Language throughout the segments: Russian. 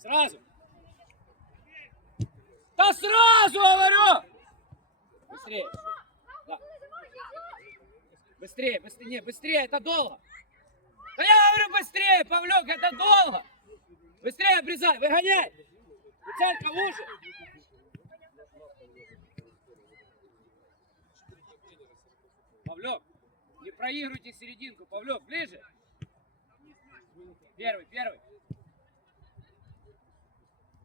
Сразу. Да сразу говорю! Быстрее. Да. Быстрее, быстрее, не, быстрее, это долго. Да я говорю быстрее, Павлек, это долго. Быстрее обрезай, выгоняй. Целька уже. Павлек, не проигрывайте серединку. Павлек, ближе. Первый, первый.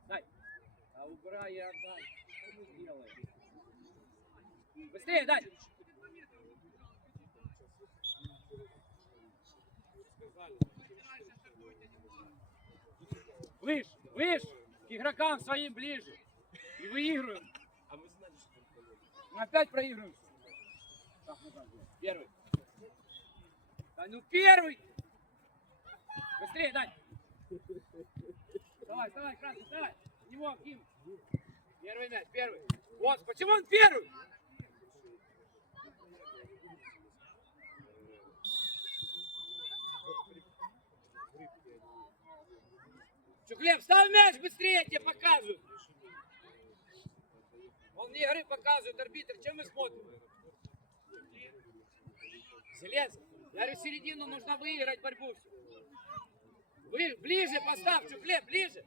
Дай. Убирай и отдай. Что ты делаешь? Быстрее, дай. Выше, выше. К игрокам своим ближе. И выигрываем. А мы знали, что. Мы опять проигрываем. Так, ну так. Первый. Да ну первый! Быстрее, дай! Давай, давай, красный, давай! В него, Ким! Первый мяч, первый! Вот, почему он первый? Чухлеб, ставь мяч быстрее, тебе показываю! Он мне игры показывает, арбитр, чем мы смотрим? Железо. Я говорю, середину нужно выиграть борьбу. Вы, ближе поставь, Чухлеб, ближе.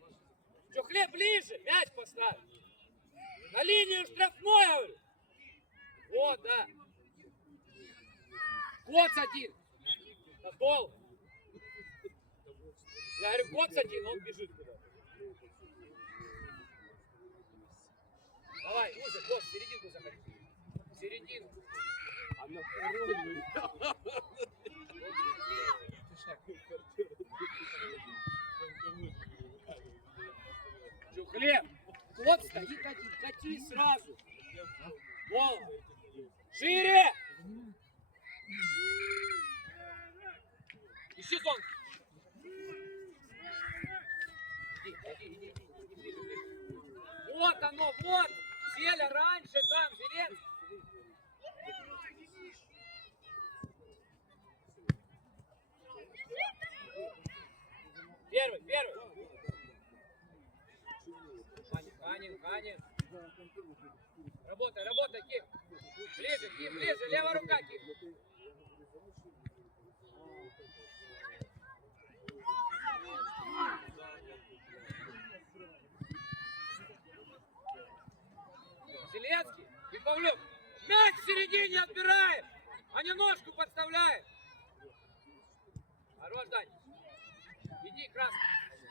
Чухлеб, ближе, мяч поставь. На линию штрафной, говорю. Вот, да. Коц один. Да долго. Я говорю, коц один, он бежит куда Давай, вот, в серединку заходи. Серединку. А на второй Чухлеб, вот стоит один, кати сразу. Вол, шире! Ищи зон. Вот оно, вот! Селя раньше там, Зеленский. Первый, первый. Ханин, Ханин, Ханин. Работай, работай, Ким. Ближе, Ким, ближе. Левая рука, Ким. Зеленский Павлюк. Мяч в середине отбирает, а не ножку подставляет. Хорош, Дань. Иди, красный.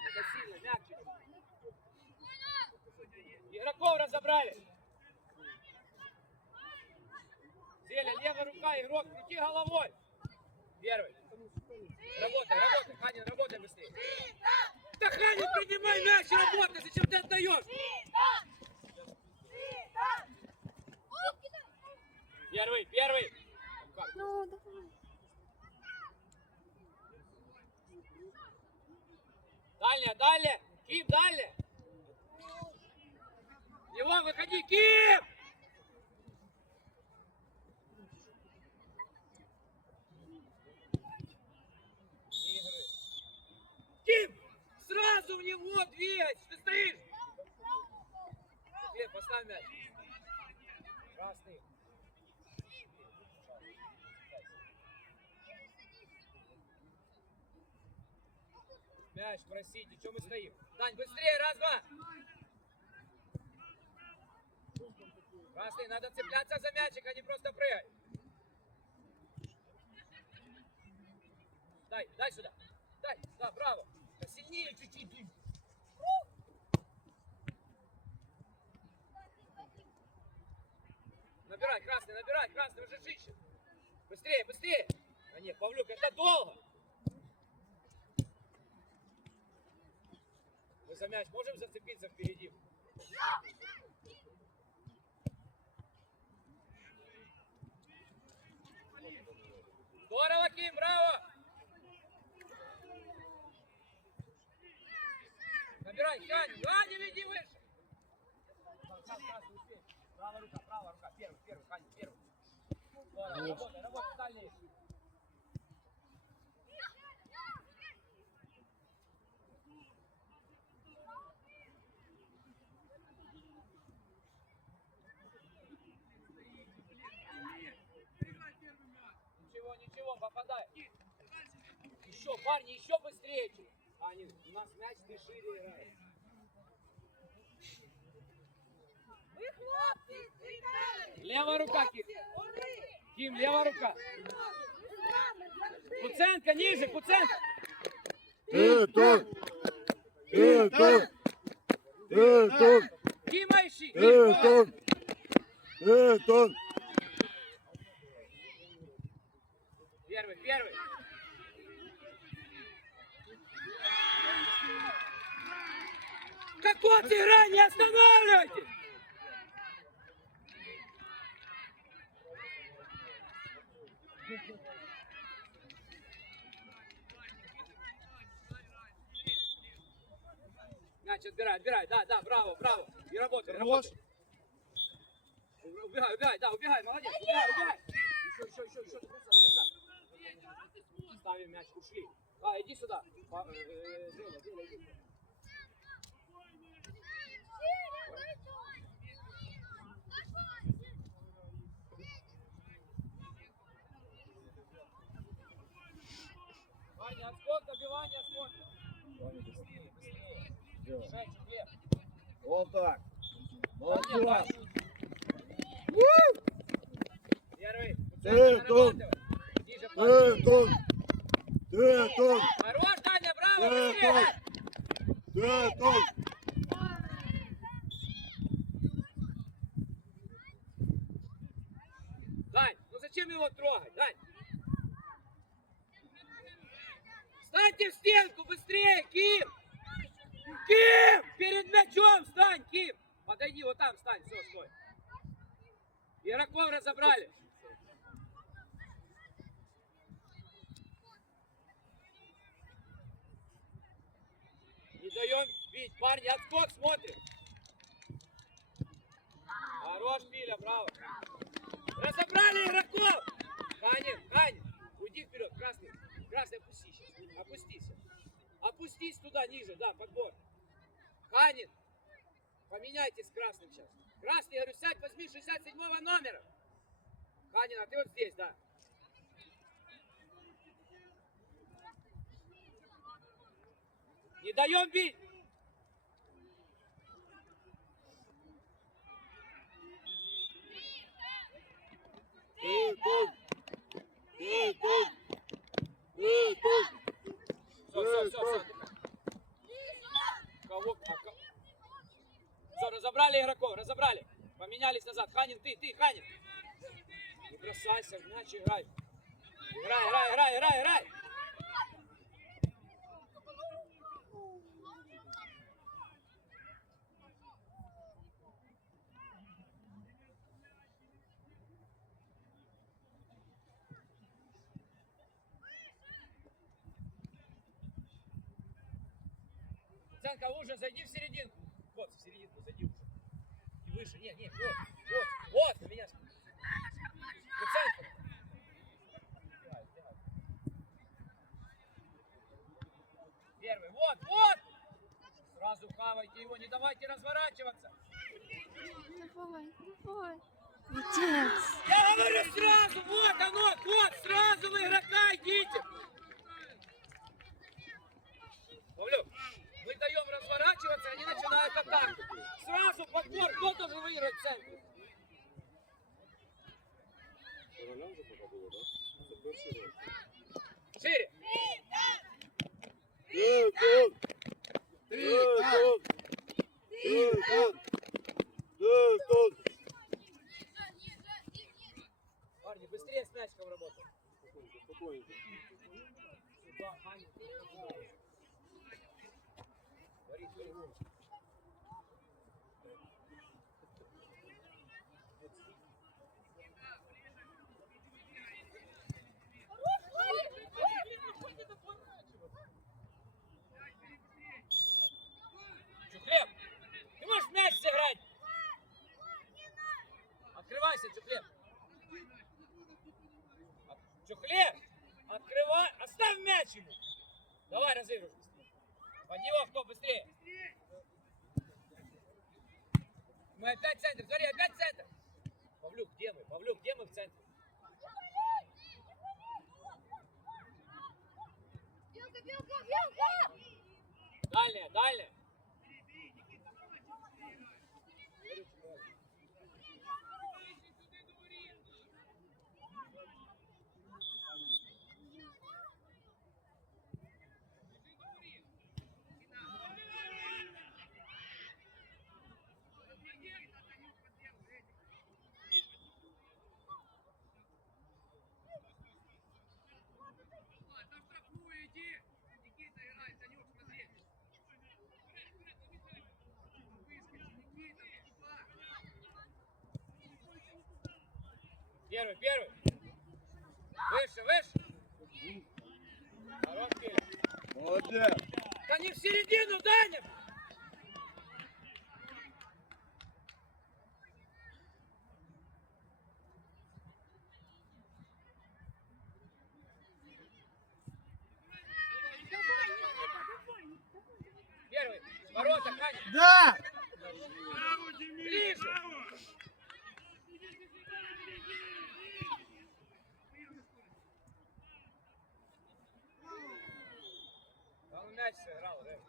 Это сильно, мягче. Игроков разобрали. Зеля, левая рука, игрок, крути головой. Первый. Работай, работай, Ханин, работай быстрее. Да Ханин, принимай мяч работай, зачем ты отдаешь? Первый, первый. Ну, давай. Дальняя, дальняя. Ким, дальняя. Его, выходи, Ким! Ким! Сразу в него двигать! Ты стоишь! Глеб, поставь мяч. Красный. Мяч, просите, что мы стоим? Дань, быстрее, раз, два! Красный, надо цепляться за мячик, а не просто прыгать. Дай, дай сюда. Дай, да, браво. Посильнее чуть-чуть. блин. Набирай, красный, набирай, красный, уже жище. Быстрее, быстрее. А нет, Павлюк, это долго. Мы за мяч можем зацепиться впереди? Здорово, Ким, браво! Набирай, Хань, Хань, иди выше! Правая рука, правая рука, первый, первый, Хань, первый. Работай, работай, дальний. Парни, еще быстрее. чуть. Аня, у нас мяч ты шире играешь. Ви хлопці, звітали! Лева рука, Ким. Ким, лева рука. Куценко, ниже, Куценко. Е, так. Е, так. Е, так. Кима ищи. Е, так. Первый, первый. Как вот игра, не останавливайтесь! Мяч отбирай, отбирай, да, да, браво, браво. И работай, работай. Убегай, убегай, да, убегай, молодец, убегай, убегай. Еще, еще, еще, еще, до конца, до конца. Ставим мяч, ушли. А, иди сюда. Па- э, э. Ваня, Шесть, Глеб. Вот так. Молодец. Первый. Центр, Том. падай. так. Е, так. Хорош, Таня, браво, быстрее, Том. Е, так. Дань, ну зачем его трогать, Дань? Встаньте в стенку быстрее, Ким! Ким! Перед мячом встань, Ким! Подойди, вот там встань, все, стой. Игроков разобрали. Не даем бить, парни, отскок смотрим. Хорош, Пиля, браво. Разобрали игроков! Ханин, Ханин, уйди вперед, красный. Опустись. Опустись. Опустись туда, ниже, да, подбор. Ханин, поменяйтесь с красным сейчас. Красный, говорю, сядь, возьми 67 номера. Ханин, а ты вот здесь, да. Не даем бить! Е, так. Е, так. Все, все, все, все. Кого? А ко- Все, разобрали игроков, разобрали. Поменялись назад. Ханин, ты, ты, Ханин. Не бросайся, в мяч играй. Играй, играй, играй, играй, играй. Ценка, уже зайди в серединку. Вот, в серединку зайди уже. И выше. Нет, нет, вот, вот, вот, на меня. смотри. Убегай. Первый, вот, вот! Сразу хавайте его, не давайте разворачиваться. Давай, давай. Отец. Я говорю сразу, вот оно, вот, сразу в игрока идите. Павлюк, мы даем разворачиваться, они начинают атаку. Сразу подбор, кто должен выиграть в центре? Шире. Парни, быстрее с мячиком работаем. Спокійненько, спокійненько. Чухлеб, ты можешь мяч сыграть? Открывайся, Чухлеб. Чухлеб, открывай, оставь мяч ему. Давай разыгрывай. Него кто быстрее? Мы опять центр, смотри, опять центр. Павлюк, где мы? Павлюк, где мы в центре? Дальняя, дальняя. Первый, первый. Выше, выше. Хорош, Киля. Молодец. Да не в середину, Даня! Первый. Ворота, Ханя. Да! Ближе. Да он мяч сыграл, Рэм.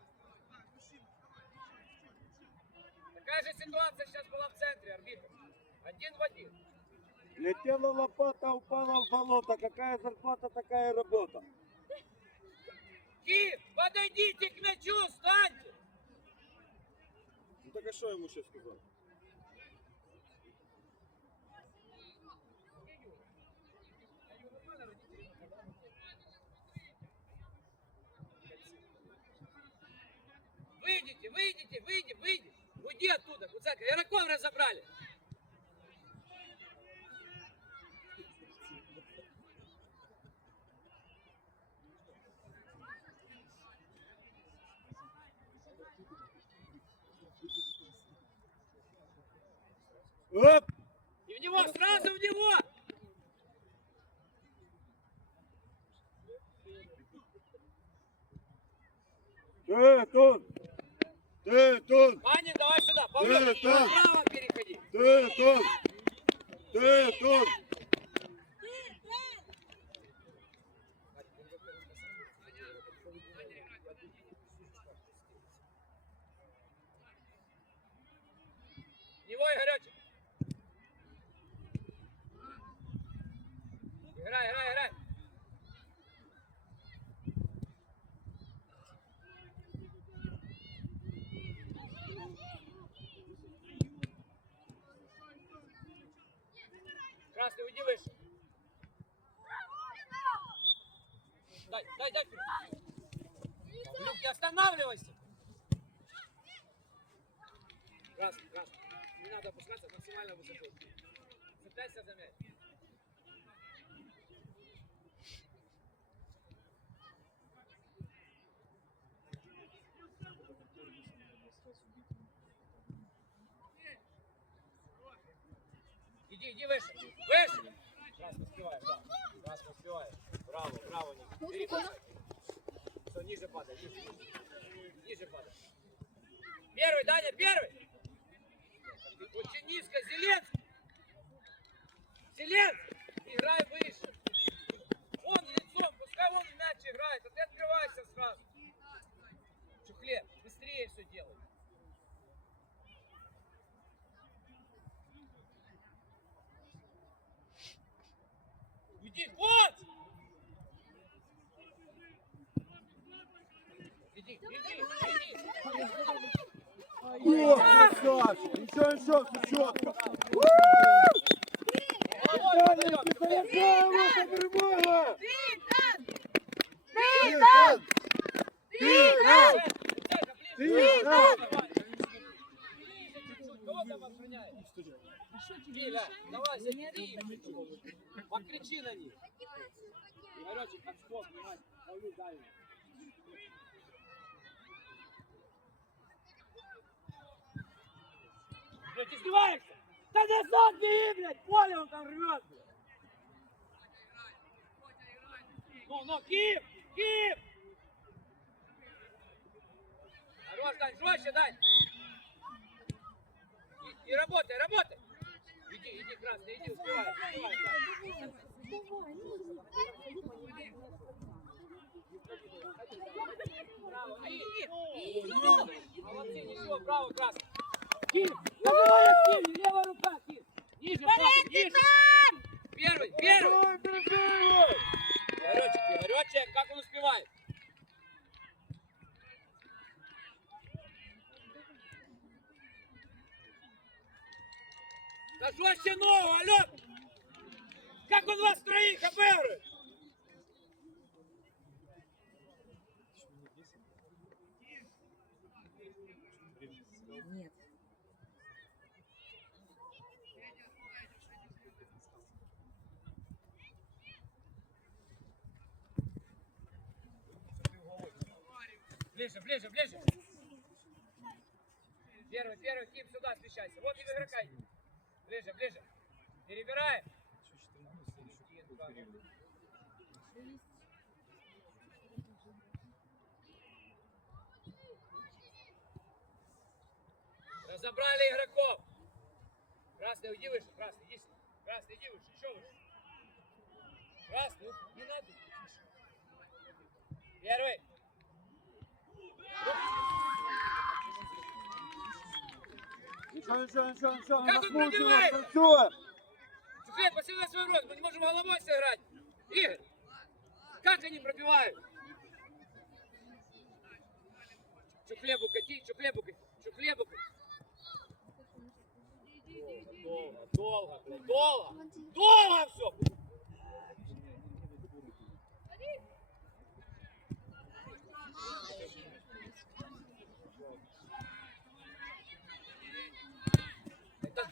Такая же ситуация сейчас была в центре, арбитр. Один в один. Летела лопата, упала в болото. Какая зарплата, такая работа. Киев, подойдите к мячу, встаньте. Ну так а що йому ще сказати? Выйдите, выйдите, выйди, выйди. Уйди оттуда, Куцака. Игроков разобрали. Оп! И в него, сразу в него. Ты тут! Тут! Ваня, давай сюда. Э, так. Направо переходи. Тут! В него, Игоречек. Играй, играй, играй. Красный, уйди выше. Дай, дай, дай. Люк, не останавливайся. Красный, красный. Не надо опускаться максимально высоко. Цепляйся за мяч. Иди, иди выше. Выше. Красный успеваешь, да. Красный успеваешь. Браво, браво, Ник. Бери, пацан. Всё, ниже падай, ниже, ниже. Падай. Первый, Даня, первый. Очень низко, Зеленский. Зеленский, играй выше. Он лицом, пускай он мяч играет, а ты открывайся сразу. Чухле, быстрее все делай. Иди, вот! Иди, иди, иди. О, красавчик! Ничего, все четко! Виталий, ты завершаем эту перемогу! Титан! Титан! Титан! Кто там охраняет? Лиля, давай, заняди Покричи на них. Игоречек, как скот, Мать, лови дальний. Блядь, издеваешься? Да назад бери, блядь, понял, он там рвет, блядь. Ну, ну, Киев, Киев! Хорош, Дань, жестче, Дань. И, и работай, работай. Иди, иди, красный, иди, успевай. Браво. Молодцы, ничего, браво, красный. Кир, я говорю, Кир, левая рука, Кир. Ниже, папа, ниже. Первый, первый. Игоречек, Игоречек, как он успевает? Да жестче ногу, алло! Как он вас троих обыгрывает? Нет. Ближе, ближе, ближе. Первый, первый, Ким, сюда смещайся. Вот и игрока. Ближе, ближе. Перебираем. Разобрали игроков. Красный, уйди выше. Красный, иди сюда. Красный, иди выше. Еще выше. Красный, не надо. Первый. Ничего, ничего, ничего, Как он нас мучило, пробивает? танцуем. Чухлеб, посмотри на свой рост, мы не можем головой сыграть. Игорь, как они пробивают? Чухлебу кати, чухлебу кати, чухлебу кати. Долго, долго, долго, долго все.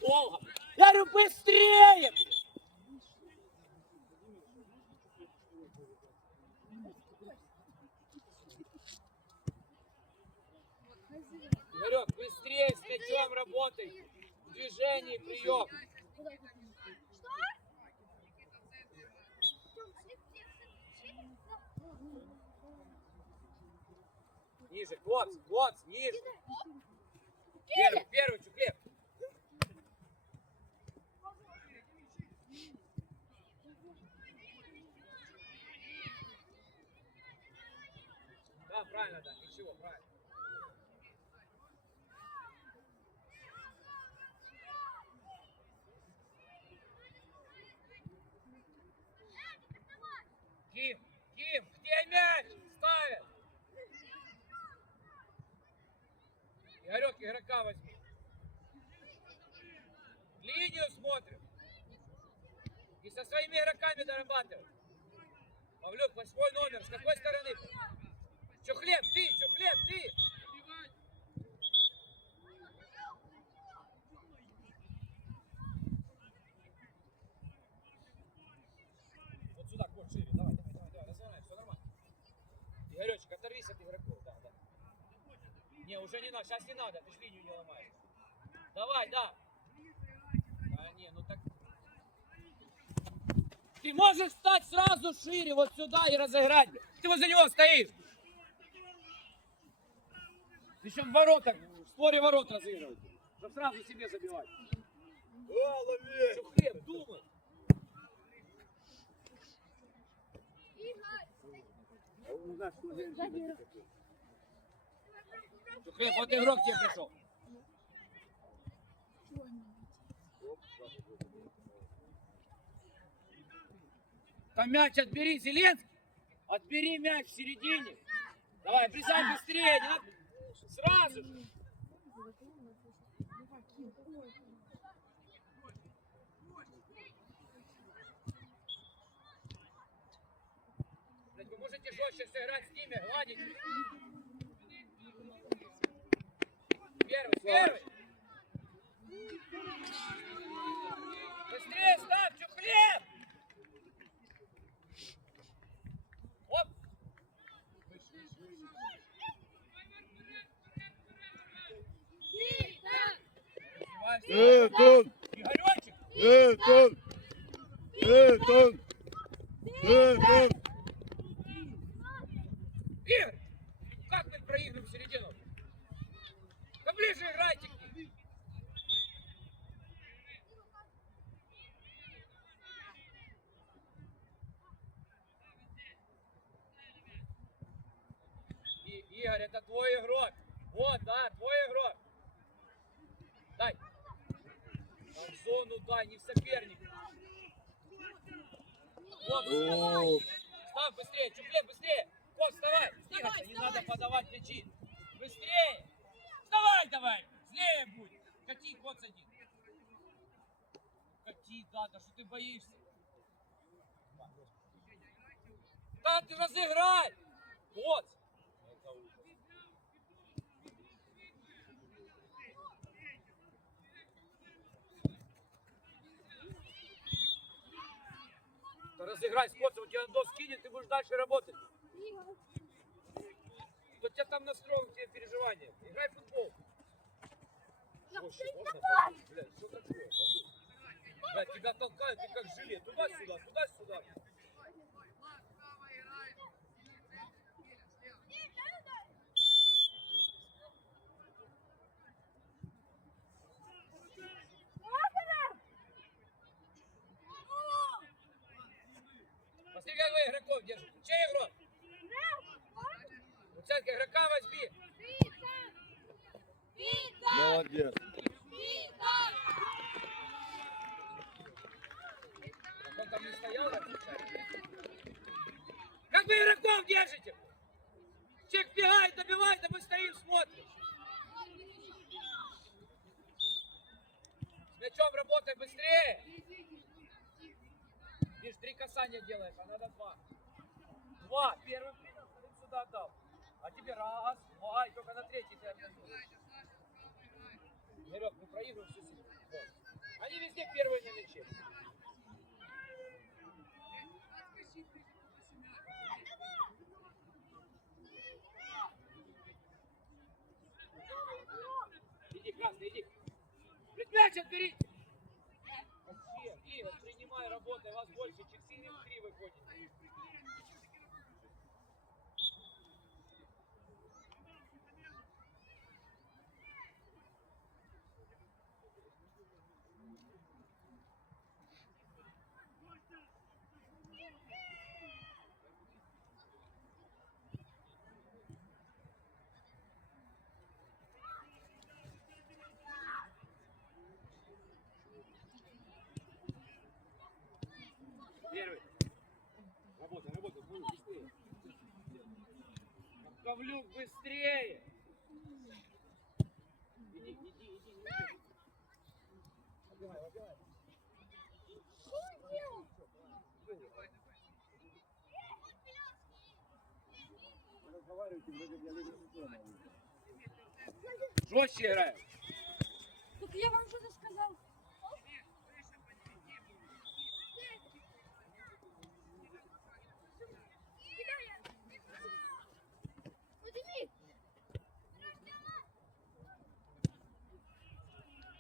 Долго. Я говорю, быстрее! Игорек, быстрее с мячом работай. В движении прием. Ниже, клопс, клопс, ниже. Первый, первый, чухлеб. Да, ничего, правильно. Ким, Ким, где мяч? Ставят. Игорек, игрока возьми. Линию смотрим. И со своими игроками дорабатывай. Павлюк, восьмой номер. С какой стороны? Ты, Чухлеб, ты. Вот сюда, корт шире. Давай, давай, давай, давай, разгоняй, все нормально. Игоречек, оторвись от игроков, да, да. Не, уже не надо, сейчас не надо, ты ж линию не ломаешь. Давай, да. А, не, ну так... Ты можешь встать сразу шире, вот сюда и разыграть. Ты возле него стоишь. Ты еще в воротах, в споре ворот разыгрывать. Чтобы сразу себе забивать. Да, лови. Чухлеб, думай. Что Чухлеб, вот игрок тебе пришел. Там мяч отбери, Зеленский. Отбери мяч в середине. Давай, бросай быстрее. не надо. Сразу же. Блядь, Вы можете жестче сыграть с ними, гладить. Первый, первый. Быстрее ставь, чухлеб! Оп! Э, Тон, Игоречек! э, Тон, э, Тон, э, Тон. Игорь! Как мы проигрываем середину? Да ближе играйте. Игорь, это твой игрок. Вот, да, твой игрок. Дай. Там в зону дай, не в соперник. Вот, О, Став быстрее, Чупле, быстрее! Вот, вставай! Двигаться, не надо подавать мячи! Быстрее! Вставай давай! Злее будь! Кати, вот один! Кати, да, да что ты боишься? Да ты разыграй! Вот! Разыграй, Скотт, у тебя дос кинет, ты будешь дальше работать. У тебя там настроен тебе переживания. Играй в футбол. Слушай, можно побольше? Блядь, что такое? Блядь, тебя толкают, ты как желе. Туда-сюда, туда-сюда. Посмотри, как вы игроков держите. Чей игрок? Уценка, игрока возьми. молодец. Он там не стоял, да, Как вы игроков держите? Чек бегает, добивает, а мы стоим, смотрим. С мячом работай быстрее. Касания делаешь, а надо два. Два. Первый принял, сюда отдал. А тебе раз, два, и только на третий ты отдашь. Игорек, мы проигрываем всю семью. Вот. Они везде первые на мяче. Иди, красный, иди. Блядь, мяч отбери! Вообще, Игорь, принимай, работай, вас больше, часы в три выходит. Первый. Работай, работай, Павлюк, быстрее. Павлюк, быстрее! Иди, иди, иди, иди. Отбивай, отбивай. Разговаривайте, вроде для Лиги Чемпионов. Жестче играем. Так я вам что-то сказал.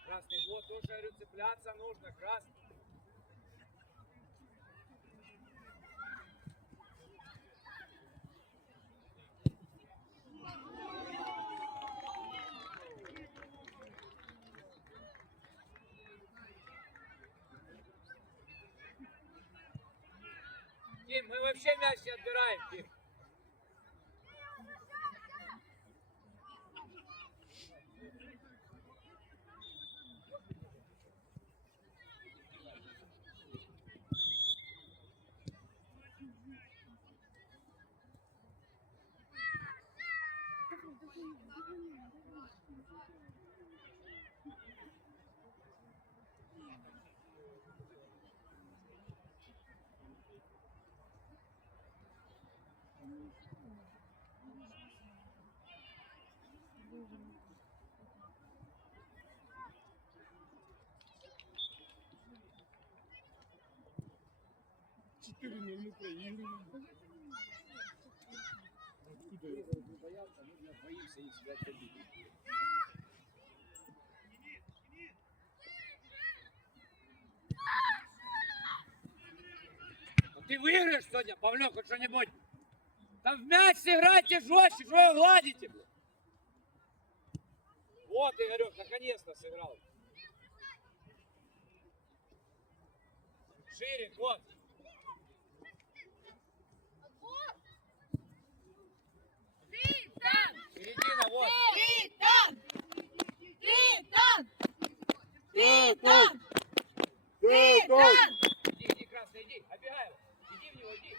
Красный, вот тоже говорю, цепляться нужно, красный. Тим, мы вообще мяч отбираем, Тим. Четыре ноль мы проигрываем. Откуда я? Боимся их себя побить. Ты выиграешь сегодня, Павлек, хоть что-нибудь? Там в мяч сыграйте жестче, что вы гладите, блядь. Вот, Игорек, наконец-то сыграл. Шире, вот. Titan! Titan! Titan! Titan! Иди, иди, красный, иди, оббегай его. Иди в него, иди.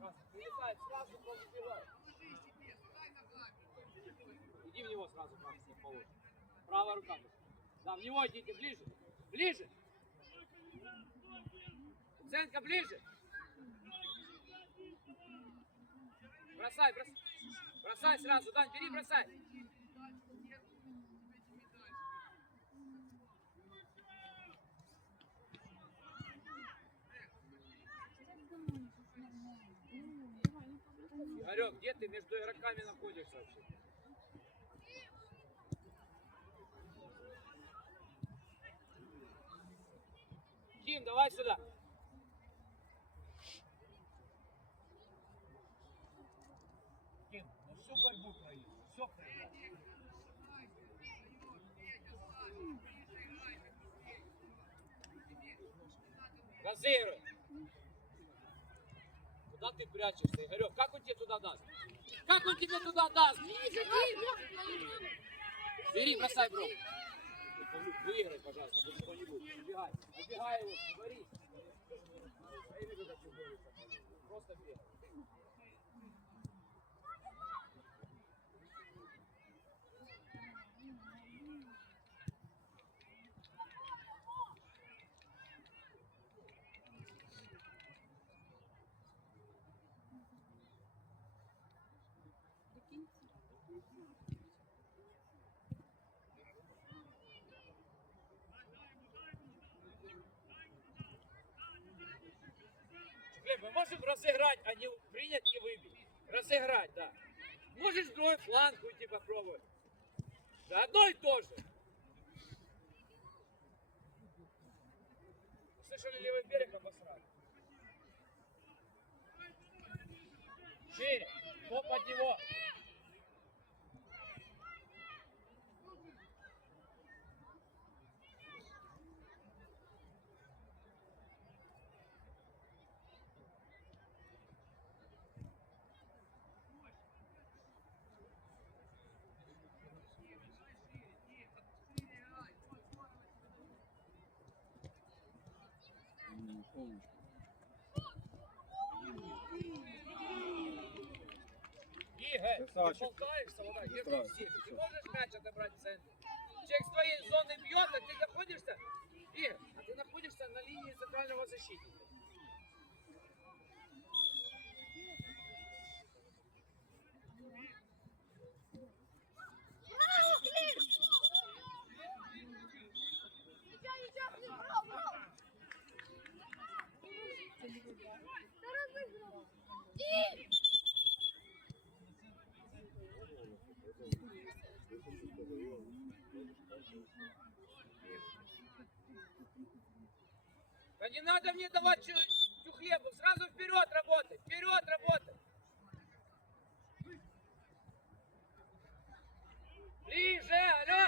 Красный, прилетай, сразу полубивай. Иди в него сразу, красный, положи. Правая рука. Да, в него идите, ближе. Ближе. Ценка ближе. Бросай, бросай. Бросай сразу, Дань, бери, бросай. Игорек, где ты между игроками находишься вообще? Дим, давай сюда. Дим, ну всю борьбу проиграл. Все проиграл. Разыгрывай. Куда ты прячешься, Игорек? Как он тебе туда даст? Как он тебе туда даст? Бери, бросай, бро. Выиграй, пожалуйста, хоть что-нибудь. Убегай. Убегай его, говори. Просто бегай. Мы можем разыграть, а не принять и выбить. Разыграть, да. Можешь другой фланг уйти попробовать. Да одно и то же. Слышали, левый берег обосрали. Шире. Кто под него? Игорь, ты Красавчик. болтаешься, вот так, держи Красавчик, в силе. Ты можешь мяч отобрать в центре? Человек с твоей зоны бьет, а ты находишься... Игорь, а ты находишься на линии центрального защитника. Да не надо мне давать чу, чухлебу, сразу вперед работай, вперед работай. Ближе, алло.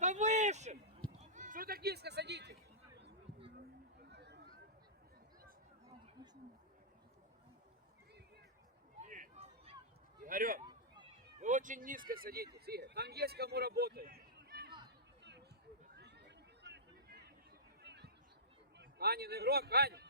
Да выше! Что так низко садитесь? Игорек, вы очень низко садитесь, Игорь. Там есть кому работать. Анин игрок, Аня.